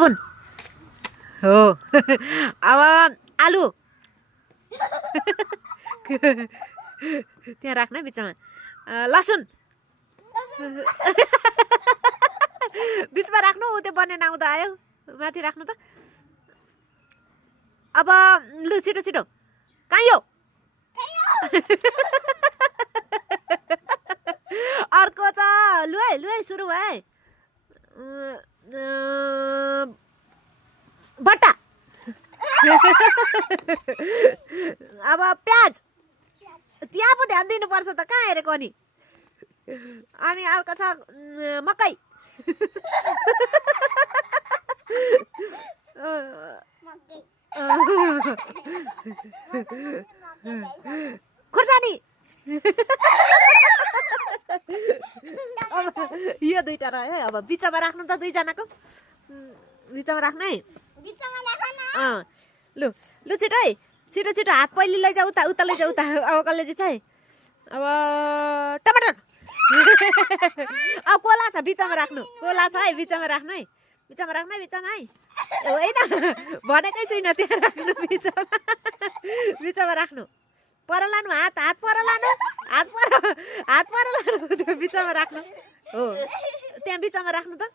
हुन् हो अब आलु त्यहाँ राख्न बिचमा लसुन बिचमा राख्नु त्यो बनेन आउँदा आयो माथि राख्नु त अब लु छिटो छिटो कहाँ यो अर्को छ लु है सुरु है बट्टा अब प्याज त्यहाँ पो ध्यान दिनुपर्छ त कहाँ हेरेको अनि अर्को छ मकै खुर्सानी यो दुईटा रह्यो है अब बिचमा राख्नु त दुईजनाको बिचमा राख्नु है लु लु छिटो है छिटो छिटो हात पहिले लैजा उता उता लैजा उता अब कसले चाहिँ है अब टमाटर अब कोला छ बिचमा राख्नु कोला छ है बिचमा राख्नु है बिचमा राख्नु है बिचमा है होइन भनेकै छुइनँ त्यहाँ राख्नु बिचमा राख्नु पर लानु हात हात पर लानु हात पर लानु त्यो बिचमा राख्नु हो त्यहाँ बिचमा राख्नु त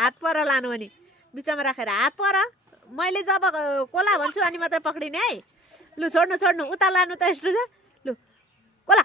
हात पर लानु अनि बिचमा राखेर हात पर मैले जब कोला भन्छु अनि मात्र पक्रिने है लु छोड्नु छोड्नु उता लानु त यस्तो छ लु कोला